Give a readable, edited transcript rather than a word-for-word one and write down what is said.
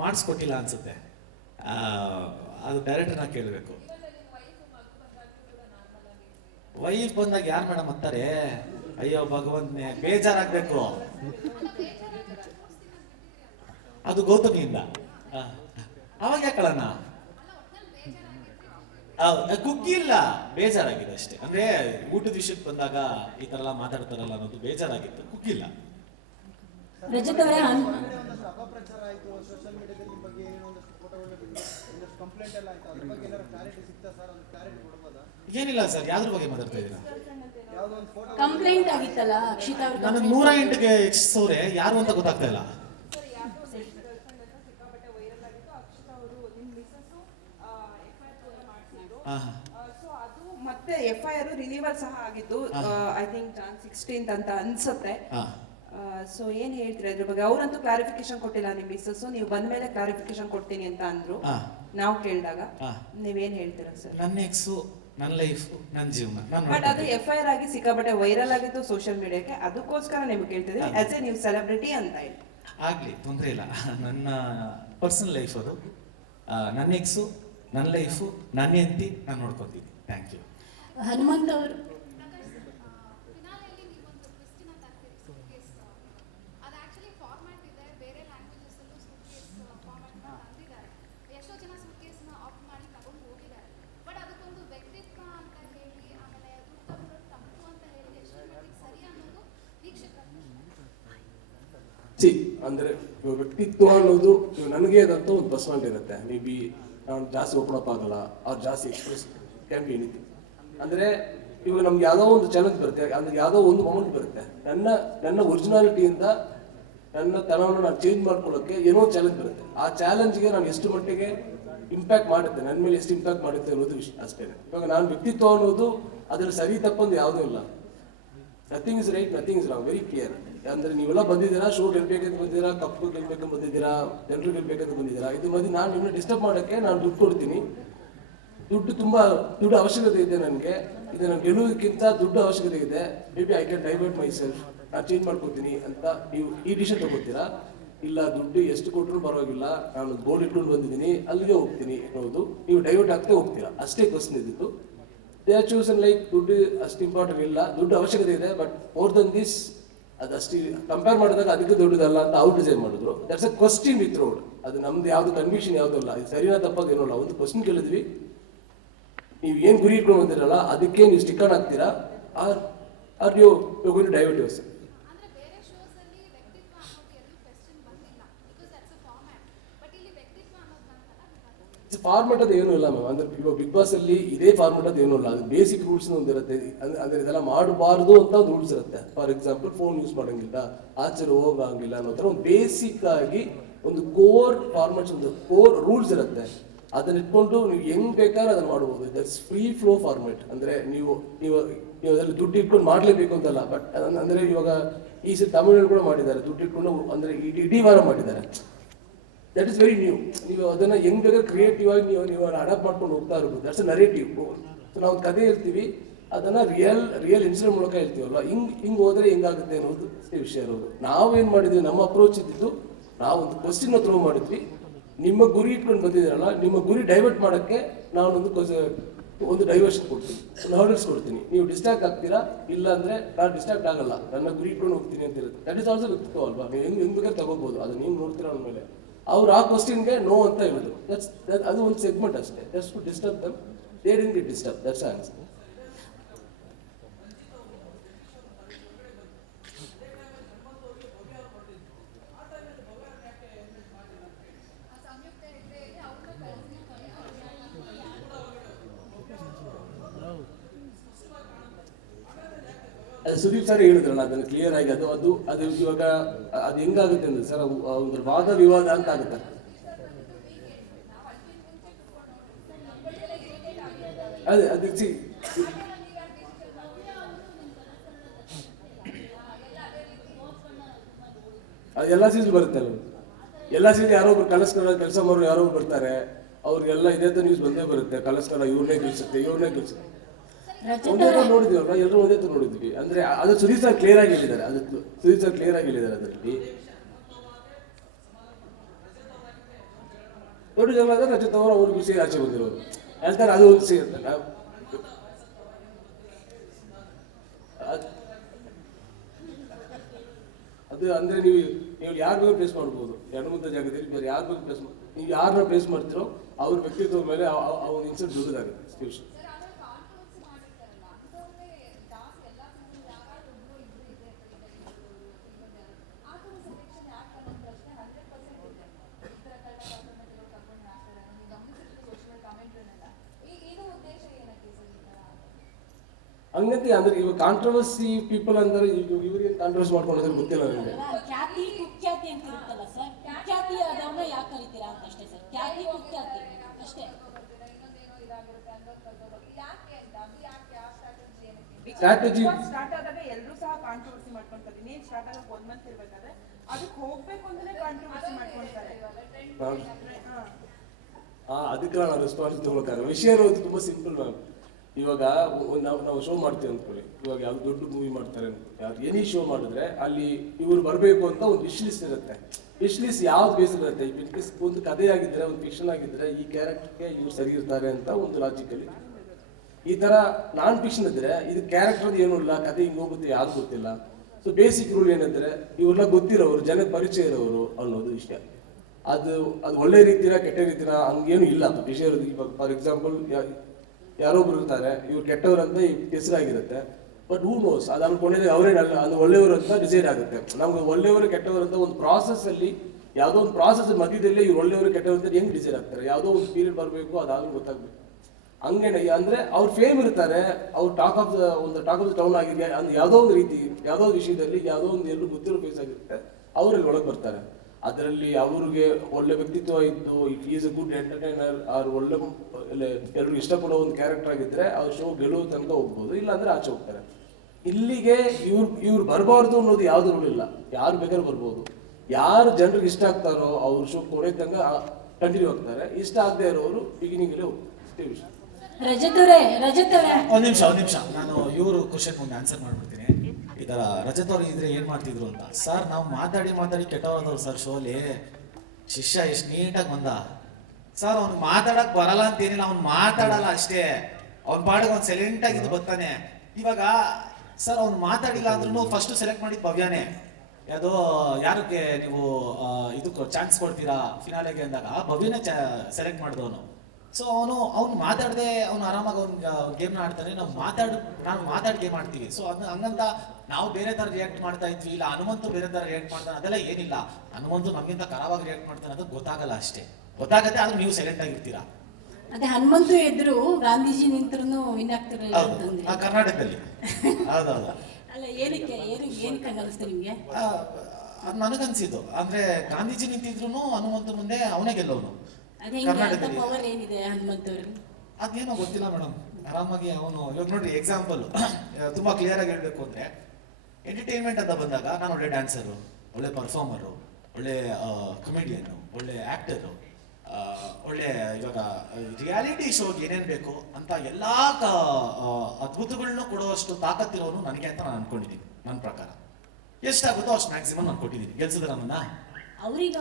ಮಾಡಿಸ್ಕೊಟ್ಟಿಲ್ಲ ಅನ್ಸುತ್ತೆ. ಅದು ಡೈರೆಕ್ಟರ್ನ ಕೇಳಬೇಕು. ವೈಫ್ ಬಂದಾಗ ಯಾರು ಮೇಡಮ್ ಅಂತಾರೆ, ಅಯ್ಯೋ ಭಗವಂತನೇ ಬೇಜಾರಾಗಬೇಕು. ಅದು ಗೌತಮಿಯಿಂದ. ಅವಾಗ ಯಾಕಳಣ್ಣ ಕುಗ್ಗಿಲ್ಲ, ಬೇಜಾರಾಗಿದೆ ಅಷ್ಟೇ. ಅಂದ್ರೆ ಊಟದ ವಿಷಯಕ್ಕೆ ಬಂದಾಗ ಈ ತರ ಎಲ್ಲ ಮಾತಾಡ್ತಾರಲ್ಲ ಅನ್ನೋದು ಬೇಜಾರಾಗಿತ್ತು, ಕುಗ್ಗಿಲ್ಲ. ರಜತ್ ಅವರೇ, ಏನಿಲ್ಲ ಸರ್, ಯಾವ್ದ್ರ ಬಗ್ಗೆ ಮಾತಾಡ್ತಾ ಇದ್ದೀರಾ? ಕಂಪ್ಲೇಂಟ್ ಆಗಿತ್ತಲ್ಲ ಅಕ್ಷಿತಾ ಅವರು, ನನಗೆ 108ಗೆ ಹೆಚ್ಚಿಸವ್ರೆ ಯಾರು ಅಂತ ಗೊತ್ತಾಗ್ತಾ ಇಲ್ಲ. ಮತ್ತೆ FIR ರಿನಿವಲ್ ಸಹ ಆಗಿದ್ದು, ಐ ಥಿಂಕ್ 16th ಅಂತ ಅನ್ಸುತ್ತೆ. ಸೊ ಏನ್ ಹೇಳ್ತೀರಾ ಇದ್ರ ಬಗ್ಗೆ? ಅವರಂತೂ ಕ್ಲಾರಿಫಿಕೇಶನ್ ಕೊಟ್ಟಿಲ್ಲ ನಿಮ್ ಮಿಸ್ಸಸ್, ನೀವು ಬಂದ ಮೇಲೆ ಕ್ಲಾರಿಫಿಕೇಶನ್ ಕೊಡ್ತೀನಿ ಅಂತ ಅಂದ್ರು. ನಾವು ಕೇಳಿದಾಗ ನೀವೇನ್ ಹೇಳ್ತೀರಾ ಸರ್? ನನ್ನ ಎಕ್ಸು, ನನ್ನ ಲೈಫ್, ನನ್ನ ಜೀವನ. ಬಟ್ ಅದು FIR ಆಗಿ ಸಿಕ್ಕಾಪಟ್ಟೆ ವೈರಲ್ ಆಗಿತ್ತು ಸೋಷಿಯಲ್ ಮೀಡಿಯಾಕ್ಕೆ, ಅದಕ್ಕೋಸ್ಕರ ನಿಮ್ಗೆ ಕೇಳ್ತಿದ್ವಿ ಆಸ್ ಎ ನೀವು ಸೆಲೆಬ್ರಿಟಿ ಅಂತ ಹೇಳಿ. ಆಗ್ಲಿ, ತೊಂದರೆ ಇಲ್ಲ. ನನ್ನ ಪರ್ಸನಲ್ ಲೈಫ್ ಅದು. ನನ್ನ ಎಕ್ಸು, ನನ್ನ ಲೈಫು, ನನ್ನ ಹೆಂಡತಿ, ನಾನು ನೋಡ್ಕೊತೀನಿ. Thank you. ಹನುಮಂತ್ ಅವರು, ಅಂದ್ರೆ ವ್ಯಕ್ತಿತ್ವ ಅನ್ನೋದು ನನಗೆ ಅದಂತ ಒಂದು ಪರ್ಸನಾಲಿಟಿ ಇರುತ್ತೆ. ಮೇ ಬಿ ನಾನು ಜಾಸ್ತಿ ಓಪನ್ ಅಪ್ ಆಗಲ್ಲ, ಅವ್ರು ಜಾಸ್ತಿ ಎಕ್ಸ್ಪ್ರೆಸ್ ಕ್ಯಾನ್ ಬಿ ಎನಿಥಿಂಗ್. ಅಂದ್ರೆ ಇವಾಗ ನಮ್ಗೆ ಯಾವುದೋ ಒಂದು ಚಾಲೆಂಜ್ ಬರುತ್ತೆ, ಅಂದ್ರೆ ಯಾವುದೋ ಒಂದು ಮೊಮೆಂಟ್ ಬರುತ್ತೆ, ನನ್ನ ಒರಿಜಿನಾಲಿಟಿಯಿಂದ ನನ್ನ ತನವನ್ನು ನಾನು ಚೇಂಜ್ ಮಾಡ್ಕೊಳ್ಳೋಕ್ಕೆ ಏನೋ ಚಾಲೆಂಜ್ ಬರುತ್ತೆ. ಆ ಚಾಲೆಂಜ್ಗೆ ನಾನು ಎಷ್ಟು ಮಟ್ಟಿಗೆ ಇಂಪ್ಯಾಕ್ಟ್ ಮಾಡುತ್ತೆ, ನನ್ನ ಮೇಲೆ ಎಷ್ಟು ಇಂಪ್ಯಾಕ್ಟ್ ಮಾಡುತ್ತೆ ಅನ್ನೋದು ವಿಷಯ ಅಷ್ಟೇ. ಇವಾಗ ನಾನು ವ್ಯಕ್ತಿತ್ವ ಅನ್ನೋದು ಅದ್ರಲ್ಲಿ ಸರಿ ತಪ್ಪಂದು ಯಾವುದೂ ಇಲ್ಲ. Nothing is right, nothing is wrong, very clear. ಅಂದ್ರೆ ನೀವೆಲ್ಲ ಬಂದಿದ್ದೀರಾ, ಶೋ ಗೆಲ್ಬೇಕಂತ ಬಂದಿದ್ದೀರಾ, ಕಪ್ಪು ಗೆಲ್ಬೇಕಂತ ಬಂದಿದ್ದೀರಾ, ಜನರು ಗೆಲ್ಬೇಕಂತ ಬಂದಿದ್ದೀರಾ. ಇದು ಬಂದು ನಾನು ನಿಮ್ಮನ್ನ ಡಿಸ್ಟರ್ಬ್ ಮಾಡೋಕ್ಕೆ ನಾನು ದುಡ್ಡು ಕೊಡ್ತೀನಿ. ದುಡ್ಡು ಅವಶ್ಯಕತೆ ಇದೆ ನನಗೆ. ಇದನ್ನು ಗೆಲ್ಲುವುದಕ್ಕಿಂತ ದುಡ್ಡು ಅವಶ್ಯಕತೆ ಇದೆ. May be I can divert my self, ನಾನು ಚೇಂಜ್ ಮಾಡ್ಕೊತೀನಿ ಅಂತ ನೀವು ಈ ಡಿಸಿಷನ್ ತಗೋತೀರಾ. ಇಲ್ಲ, ದುಡ್ಡು ಎಷ್ಟು ಕೊಟ್ಟರು ಪರವಾಗಿಲ್ಲ, ನಾನು ಗೋಲ್ಡ್ ಇಟ್ಕೊಂಡು ಬಂದಿದ್ದೀನಿ, ಅಲ್ಲಿಗೆ ಹೋಗ್ತೀನಿ ಅನ್ನೋದು ನೀವು ಡೈವರ್ಟ್ ಆಗ್ತೇ ಹೋಗ್ತೀರಾ. ಅಷ್ಟೇ ಕ್ವಶನ್ ಇದ್ದಿದ್ದು. ದೇ ಆರ್ ಚೂಸನ್ ಲೈಕ್ ದುಡ್ಡು ಅಷ್ಟು ಇಂಪಾರ್ಟೆಂಟ್ ಇಲ್ಲ, ದುಡ್ಡು ಅವಶ್ಯಕತೆ ಇದೆ, ಬಟ್ ಮೋರ್ ದನ್ ದಿಸ್ ಅದಷ್ಟು ಕಂಪೇರ್ ಮಾಡಿದಾಗ ಅದಕ್ಕೆ ದೊಡ್ಡದಲ್ಲ ಅಂತ ಅವ್ರು ಡಿಸೈನ್ ಮಾಡಿದ್ರು. That's a question with road. ಅದು ನಮ್ದು ಯಾವ್ದು ಕನ್ವಿಕ್ಷನ್ ಯಾವುದೂ ಇಲ್ಲ, ಇದು ಸರಿನಾ ತಪ್ಪಾಗ ಏನೋ. ಒಂದು ಕ್ವಶನ್ ಕೇಳಿದ್ವಿ, ನೀವು ಏನು ಗುರಿ ಇಟ್ಕೊಂಡು ಬಂದಿರಲ್ಲ ಅದಕ್ಕೆ ನೀವು ಸ್ಟಿಕ್ ಆನ್ ಆಗ್ತೀರಾ, ಆರ್ ನೀವು going to divert yourself. Format ಅದು ಏನೂ ಇಲ್ಲ ಮ್ಯಾಮ್. ಅಂದ್ರೆ ಇವಾಗ ಬಿಗ್ ಬಾಸ್ ಅಲ್ಲಿ ಇದೇ ಫಾರ್ಮೆಟ್ ಅದು ಏನೂ ಇಲ್ಲ. ಅದು ಬೇಸಿಕ್ ರೂಲ್ಸ್ ಒಂದು ಇರುತ್ತೆ. ಅಂದ್ರೆ ಇದೆಲ್ಲ ಮಾಡಬಾರ್ದು ಅಂತ ಒಂದು ರೂಲ್ಸ್ ಇರುತ್ತೆ. ಫಾರ್ ಎಕ್ಸಾಂಪಲ್, ಫೋನ್ ಯೂಸ್ ಮಾಡಂಗಿಲ್ಲ, ಆಚೆ ಹೋಗಂಗಿಲ್ಲ ಅನ್ನೋ ಥರ ಒಂದು ಬೇಸಿಕ್ ಆಗಿ ಒಂದು ಕೋರ್ ಫಾರ್ಮೆಟ್ಸ್, ಒಂದು ಕೋರ್ ರೂಲ್ಸ್ ಇರುತ್ತೆ. ಅದನ್ನ ಇಟ್ಕೊಂಡು ನೀವು ಹೆಂಗ್ ಬೇಕಾದ್ರೆ ಅದನ್ನ ಮಾಡ್ಬೋದು. That's free flow format. ಅಂದ್ರೆ ನೀವು ಅದರಲ್ಲಿ ದುಡ್ಡು ಇಟ್ಕೊಂಡು ಮಾಡ್ಲೇಬೇಕು ಅಂತಲ್ಲ. ಬಟ್ ಅಂದ್ರೆ ಇವಾಗ ಈ ಸರಿ ತಮಿಳು ಕೂಡ ಮಾಡಿದ್ದಾರೆ, ದುಡ್ಡು ಇಟ್ಕೊಂಡು ಅಂದ್ರೆ ಇಡೀ ವಾರ ಮಾಡಿದ್ದಾರೆ. That is very new. ನೀವು ಅದನ್ನ ಹೆಂಗ್ ಬೇಕಾದ್ರೆ ಕ್ರಿಯೇಟಿವ್ ಆಗಿ ನೀವು ಅಡಾಪ್ಟ್ ಮಾಡ್ಕೊಂಡು ಹೋಗ್ತಾ ಇರ್ಬೋದು. That's a narrative. ಸೊ ನಾವು ಒಂದು ಕಥೆ ಹೇಳ್ತೀವಿ, ಅದನ್ನ ರಿಯಲ್ ಇನ್ಸಿಡೆಂಟ್ ಮೂಲಕ ಹೇಳ್ತೀವಲ್ಲ, ಹಿಂಗ್ ಹೋದ್ರೆ ಹೆಂಗಾಗುತ್ತೆ ಅನ್ನೋದು ವಿಷಯ ಇರೋದು. ನಾವೇನ್ ಮಾಡಿದ್ವಿ, ನಮ್ಮ ಅಪ್ರೋಚ್ ಇದ್ದಿದ್ದು, ನಾವು ಒಂದು ಕ್ವಶ್ಚನ್ ಥ್ರೋ ಮಾಡಿದ್ವಿ. ನಿಮ್ಮ ಗುರಿ ಇಟ್ಕೊಂಡು ಬಂದಿದ್ದೀರಲ್ಲ, ನಿಮ್ಮ ಗುರಿ ಡೈವರ್ಟ್ ಮಾಡೋಕ್ಕೆ ಒಂದು ಡೈವರ್ಷನ್ ಕೊಡ್ತೀನಿ, ಒಂದು ಹರ್ಡಲ್ಸ್ ಕೊಡ್ತೀನಿ. ನೀವು ಡಿಸ್ಟ್ರಾಕ್ಟ್ ಆಗ್ತೀರಾ, ಇಲ್ಲ ಅಂದ್ರೆ ನಾನು ಡಿಸ್ಟ್ರಾಕ್ಟ್ ಆಗಲ್ಲ, ನನ್ನ ಗುರಿ ಇಟ್ಕೊಂಡು ಹೋಗ್ತೀನಿ ಅಂತ ಇರುತ್ತೆ. ದಟ್ ಇಸ್ ಆಲ್ಸೋ ವ್ಯಕ್ತಿತ್ವ ಅಲ್ವಾ? ನೀವು ಹೆಂಗ್ ಬೇಕಾದ್ರೆ ತಗೋಬಹುದು, ಅದು ನೀವು ನೋಡ್ತೀರಾ ಅಂದಮೇಲೆ. ಅವ್ರು ಆ ಕ್ವಶ್ಚನ್ಗೆ ನೋ ಅಂತ ಹೇಳಿದ್ರು. ಅದು ಒಂದು ಸೆಗ್ಮೆಂಟ್ ಅಷ್ಟೇ. Just to disturb them, they didn't get disturb. That's answer. Sudeep sir ಹೇಳಿದ್ರಲ್ಲ, ಅದನ್ನು ಕ್ಲಿಯರ್ ಆಗಿ ಅದು ಇವಾಗ ಅದು ಹೆಂಗಾಗುತ್ತೆ ಅಂದ್ರೆ ಸರ್, ಒಂದು ವಾದ ವಿವಾದ ಅಂತ ಆಗುತ್ತೆ. ಅದೇ ಎಲ್ಲ ಸೀಸನ್ ಬರುತ್ತೆ ಅಲ್ಲ, ಎಲ್ಲ ಸೀಸನ್ ಯಾರೋ ಒಬ್ರು ಕಲಸ್ಕರ ಕೆಲಸ ಮಾಡೋರು ಯಾರೋ ಬರ್ತಾರೆ, ಅವ್ರಿಗೆಲ್ಲ ಇದೇ ನ್ಯೂಸ್ ಬಂದೇ ಬರುತ್ತೆ. ಕಲಸ್ಕರ ಇವ್ರನ್ನೇ ಗೆಲ್ಸುತ್ತೆ. ನೋಡಿದ್ವಲ್ವಾ, ಎಲ್ಲರೂ ಒಂದೇ ತರ ನೋಡಿದ್ವಿ. ಅಂದ್ರೆ ಅದು ಸುದೀಪ್ ಸರ್ ಕ್ಲಿಯರ್ ಆಗಿ ಹೇಳಿದ್ದಾರೆ. ಅದರಲ್ಲಿ ದೊಡ್ಡ ಜಗಳ ಆದ್ರೆ ರಜತ್ ಅವರು ಅವ್ರಿಗೂ ಸೇರಿ ಆಚೆ ಬಂದಿರೋರು ಹೇಳ್ತಾರೆ, ಅದು ಒಂದು ಸೇರುತ್ತೆ. ಅದು ಅಂದ್ರೆ ನೀವು ಯಾರು ಬೇಕು ಪ್ಲೇಸ್ ಮಾಡ್ಬೋದು, ಹೆಣ್ಮುದ್ದ ಜಾಗದಲ್ಲಿ ಬೇರೆ ಯಾರು ಬೇಕು ಪ್ಲೇಸ್ ನೀವು ಯಾರನ್ನ ಪ್ಲೇಸ್ ಮಾಡ್ತೀರೋ ಅವ್ರ ವ್ಯಕ್ತಿತ್ವದ ಮೇಲೆ ಅವ್ನ ಇನ್ಸಲ್ಟ್ ದೊಡ್ಡದಾಗುತ್ತೆ ಸ್ಪೆಷಲ್. ಹಂಗಂತ ಅಂದ್ರೆ ಇವಾಗ ಕಾಂಟ್ರವರ್ಸಿ ಪೀಪಲ್ ಅಂದ್ರೆ ಇವ್ರಿಗೆ ಕಾಂಟ್ರವರ್ಸಿ ಮಾಡ್ಕೊಂಡಿದ್ರೆ ಗೊತ್ತಿಲ್ಲ ನನಗೆ. ಖ್ಯಾತಿ ಕುಖ್ಯಾತಿ ಅಂತ ಇರುತ್ತಲ್ಲ ಸರ್, ಖ್ಯಾತಿ ಆದವನ್ನ ಯಾಕೆ ಕರಿತೀರಾ ಅಂತ ಅಷ್ಟೇ ಸರ್. ಖ್ಯಾತಿ ಕುಖ್ಯಾತಿ ಅಷ್ಟೇ. ಸ್ಟ್ರಾಟಜಿ ಸ್ಟಾರ್ಟ್ ಆದಾಗ ಎಲ್ಲರೂ ಸಹ ಕಾಂಟ್ರವರ್ಸಿ ಮಾಡ್ಕೊಂತಾರೆ. ಇನ್ನೇನು ಸ್ಟಾರ್ಟ್ ಆಗ 1 ಮಂತ್ ಇರ್ಬೇಕಾದ್ರೆ ಅದಕ್ಕೆ ಹೋಗ್ಬೇಕು ಅಂದ್ರೆ ಕಾಂಟ್ರವರ್ಸಿ ಮಾಡ್ಕೊಂತಾರೆ. ಅದಕ್ಕೆ ನಾನು ರೆಸ್ಪಾನ್ಸ್ ತಗೊಳಕ್ಕಾಗಲ್ಲ. ವಿಷಯ ಇರೋದು ತುಂಬಾ ಸಿಂಪಲ್ ಮ್ಯಾಮ್. ಇವಾಗ ನಾವು ಶೋ ಮಾಡ್ತೀವಿ ಅಂದ್ಕೊಳ್ಳಿ, ಇವಾಗ ಯಾವ್ದು ದೊಡ್ಡ ಮೂವಿ ಮಾಡ್ತಾರೆ ಯಾರು ಎನಿ ಶೋ ಮಾಡಿದ್ರೆ ಅಲ್ಲಿ ಇವ್ರು ಬರಬೇಕು ಅಂತ ಒಂದು ವಿಶ್ ಲಿಸ್ಟ್ ಇರುತ್ತೆ. ವಿಶ್ ಲಿಸ್ಟ್ ಯಾವ್ದು ಬೇಸ್ ಇರುತ್ತೆ, ಒಂದು ಕಥೆ ಆಗಿದ್ರೆ ಒಂದು ಫಿಕ್ಷನ್ ಆಗಿದ್ರೆ ಈ ಕ್ಯಾರೆಕ್ಟರ್ಗೆ ಇವ್ರು ಸರಿ ಇರ್ತಾರೆ ಅಂತ ಒಂದು ಲಾಜಿಕಲಿ. ಈ ತರ ನಾನ್ ಫಿಕ್ಷನ್ ಇದ್ರೆ ಇದು ಕ್ಯಾರೆಕ್ಟರ್ ಏನೂ ಇಲ್ಲ, ಕಥೆ ಹಿಂಗ್ ಹೋಗುತ್ತೆ ಯಾರು ಗೊತ್ತಿಲ್ಲ. ಸೊ ಬೇಸಿಕ್ ರೂಲ್ ಏನಂದ್ರೆ ಇವ್ರನ್ನ ಗೊತ್ತಿರೋರು, ಜನಕ್ಕೆ ಪರಿಚಯ ಇರೋರು ಅನ್ನೋದು ವಿಷಯ. ಅದು ಒಳ್ಳೆ ರೀತಿನ ಕೆಟ್ಟ ರೀತಿನ ಹಂಗೇನು ಇಲ್ಲ ವಿಷಯ ಇರೋದು. ಇವಾಗ ಫಾರ್ ಎಕ್ಸಾಂಪಲ್ ಯಾರೊಬ್ರು ಇರ್ತಾರೆ, ಇವ್ರು ಕೆಟ್ಟವ್ರಂತ ಹೆಸರಾಗಿರುತ್ತೆ, ಬಟ್ ಹೂ ನೋಸ್ ಅದು ಅನ್ಕೊಂಡಿದ್ರೆ ಅವರೇನಲ್ಲ, ಅದು ಒಳ್ಳೆಯವರು ಅಂತ ಡಿಸೈಡ್ ಆಗುತ್ತೆ. ನಮ್ಗೆ ಒಳ್ಳೆಯವರು ಕೆಟ್ಟವರು ಅಂತ ಒಂದು ಪ್ರಾಸೆಸ್ ಅಲ್ಲಿ ಯಾವುದೋ ಒಂದು ಪ್ರಾಸೆಸ್ ಮಧ್ಯದಲ್ಲಿ ಇವ್ರು ಒಳ್ಳೆಯವರು ಕೆಟ್ಟವರು ಅಂತ ಹೆಂಗ್ ಡಿಸೈಡ್ ಆಗ್ತಾರೆ, ಯಾವುದೋ ಒಂದು ಪೀರಿಯಡ್ ಬರಬೇಕು, ಅದಾದ್ರೂ ಗೊತ್ತಾಗ್ಬೇಕು. ಹಂಗೆ ಅಂದ್ರೆ ಅವ್ರ ಫೇಮ್ ಇರ್ತಾರೆ, ಅವ್ರು ಟಾಕ್ ಆಫ್ ದ ಟೌನ್ ಆಗಿದೆ ಅಂದ್ರೆ ಯಾವುದೋ ಒಂದು ರೀತಿ ಯಾವುದೋ ಒಂದು ವಿಷಯದಲ್ಲಿ ಯಾವುದೋ ಒಂದು ಎಲ್ಲರೂ ಗೊತ್ತಿರೋ ಫೇಸ್ ಆಗಿರುತ್ತೆ, ಅವರಲ್ಲಿ ಒಳಗೆ ಬರ್ತಾರೆ. ಅದರಲ್ಲಿ ಅವ್ರಿಗೆ ಒಳ್ಳೆ ವ್ಯಕ್ತಿತ್ವ ಇದ್ದು, if is a good entertainer or ಒಳ್ಳೆ ಎಲ್ಲರೂ ಇಷ್ಟಪಡೋ ಒಂದು ಕ್ಯಾರೆಕ್ಟರ್ ಆಗಿದ್ರೆ ಅವ್ರ ಶೋ ಗೆಲ್ಲೋ ತನಕ ಹೋಗ್ಬೋದು, ಇಲ್ಲಾಂದ್ರೆ ಆಚೆ ಹೋಗ್ತಾರೆ. ಇಲ್ಲಿಗೆ ಇವ್ರು ಬರಬಾರ್ದು ಅನ್ನೋದು ಯಾವ್ದು ರೂಲ್ ಇಲ್ಲ, ಯಾರು ಬೇಕಾದ್ರೂ ಬರ್ಬೋದು. ಯಾರು ಜನರಿಗೆ ಇಷ್ಟ ಆಗ್ತಾರೋ ಅವ್ರ ಶೋ ಕೊನೆ ತನಕ ಕಂಟಿನ್ಯೂ ಆಗ್ತಾರೆ, ಇಷ್ಟ ಆಗದೆ ಇರೋರು ಬಿಗಿನಿಂಗ್ ಅಲ್ಲಿ ಹೋಗ್ತಾರೆ. ರಜತ್ ಅವರೇ ಒಂದ್ ನಿಮಿಷ ನಾನು ಇವರು ಕ್ವಶನ್ ಮುಂದೆ ಆನ್ಸರ್ ಮಾಡ್ಬಿಡ್ತೀನಿ. ಈ ತರ ರಜತ್ ಅವ್ರು ಇದ್ರೆ ಏನ್ ಮಾಡ್ತಿದ್ರು ಅಂತ. ಸರ್ ನಾವು ಮಾತಾಡಿ ಕೆಟ್ಟವ್ರದವ್ರು ಸರ್ ಶೋಲಿ. ಶಿಷ್ಯ ಎಷ್ಟು ನೀಟಾಗಿ ಬಂದ ಸರ್, ಅವ್ನು ಮಾತಾಡಕ್ ಬರಲ್ಲ ಅಂತ ಏನಿಲ್ಲ, ಅವ್ನು ಮಾತಾಡಲ್ಲ ಅಷ್ಟೇ, ಅವ್ನ ಪಾಡಿಗೆ ಅವ್ನು ಸೈಲೆಂಟ್ ಆಗಿದ್ದು ಬರ್ತಾನೆ. ಇವಾಗ ಸರ್ ಅವ್ನು ಮಾತಾಡಿಲ್ಲ ಅಂದ್ರೂ ಫಸ್ಟ್ ಸೆಲೆಕ್ಟ್ ಮಾಡಿದ್ ಭವ್ಯಾನೇ. ಯಾವುದೋ ಯಾರಿಗೆ ನೀವು ಇದಕ್ಕೆ ಚಾನ್ಸ್ ಕೊಡ್ತೀರಾ ಫಿನಾಲೆಗೆ ಅಂದಾಗ ಭವ್ಯನೇ ಸೆಲೆಕ್ಟ್ ಮಾಡಿದವನು. ಸೊ ಅವ್ನು ಮಾತಾಡದೆ ಅವ್ನು ಆರಾಮಾಗಿ ಅವ್ನು ಗೇಮ್ನ ಆಡ್ತಾನೆ, ನಾವು ಮಾತಾಡಿ ಗೇಮ್ ಆಡ್ತೀವಿ. ಸೊ ಅದನ್ನ ಹಂಗಂತ ನಾವು ಬೇರೆ ತರ ರಿಯಾಕ್ಟ್ ಮಾಡ್ತಾ ಇದ್ವಿ, ಇಲ್ಲ ಹನುಮಂತು ಬೇರೆ ತರ ರಿಯಾಕ್ಟ್ ಮಾಡ್ತಾನೆ, ಅದೆಲ್ಲ ಏನಿಲ್ಲ. ಹನುಮಂತು ನಮ್ಗಿಂತ ಕರಾವಾಗಿ ರಿಯಾಕ್ಟ್ ಮಾಡ್ತಾನೆ, ಅದು ಗೊತ್ತಾಗಲ್ಲ ಅಷ್ಟೇ. ಗೊತ್ತಾಗತ್ತೆ, ಆದ್ರೆ ನೀವು ಸೈಲೆಂಟ್ ಆಗಿರ್ತೀರಾ. ಅದೇ ಹನುಮಂತು ಎದ್ರು ಗಾಂಧೀಜಿ ನಿಂತ್ರು ವಿನ್ ಆಗ್ತಿರಲಿಲ್ಲ ಅಂತಂದ್ರೆ ಕರ್ನಾಟಕದಲ್ಲಿ. ಹೌದೌದು. ಅಲ್ಲ ಏನಕ್ಕೆ ಅನಿಸ್ತು ನಿಮ್ಗೆ? ಅದು ನನಗನ್ಸಿದ್ದು ಅಂದ್ರೆ ಗಾಂಧೀಜಿ ನಿಂತಿದ್ರು ಹನುಮಂತು ಮುಂದೆ ಅವನೇ ಗೆಲ್ಲೋನು. ಅದೇ ಹೆಂಗೆ ಪವರ್ ಏನಿದೆ ಹನುಮಂತವ್ರಿಗೆ ಅದೇನೋ ಗೊತ್ತಿಲ್ಲ ಮೇಡಮ್. ಆರಾಮಾಗಿ ಅವನು ಇವಾಗ ನೋಡ್ರಿ ಎಕ್ಸಾಂಪಲ್ ತುಂಬಾ ಕ್ಲಿಯರ್ ಆಗಿ ಹೇಳ್ಬೇಕು ಅಂದ್ರೆ, ಎಂಟರ್ಟೈನ್ಮೆಂಟ್ ಅಂತ ಬಂದಾಗ ನಾನು ಒಳ್ಳೆ ಡ್ಯಾನ್ಸರು, ಒಳ್ಳೆ ಪರ್ಫಾರ್ಮರು, ಒಳ್ಳೆ ಕಮಿಡಿಯನ್, ಒಳ್ಳೆ ಆಕ್ಟರು, ಒಳ್ಳೆ ಇವಾಗ ರಿಯಾಲಿಟಿ ಶೋಗೆ ಏನೇನ್ ಬೇಕು ಅಂತ ಎಲ್ಲಾ ಅದ್ಭುತಗಳನ್ನೂ ಕೊಡುವಷ್ಟು ತಾಕತ್ತಿರೋನು ನನಗೆ ಅಂತ ನಾನು ಅನ್ಕೊಂಡಿದ್ದೀನಿ. ನನ್ನ ಪ್ರಕಾರ ಎಷ್ಟಾಗುತ್ತೋ ಅಷ್ಟು ಮ್ಯಾಕ್ಸಿಮಮ್ ನಾನು ಕೊಟ್ಟಿದ್ದೀನಿ. ಗೆಲ್ಸಿದ್ರೆ ನಮ್ಮನ್ನ ಅವ್ರಿಗೆ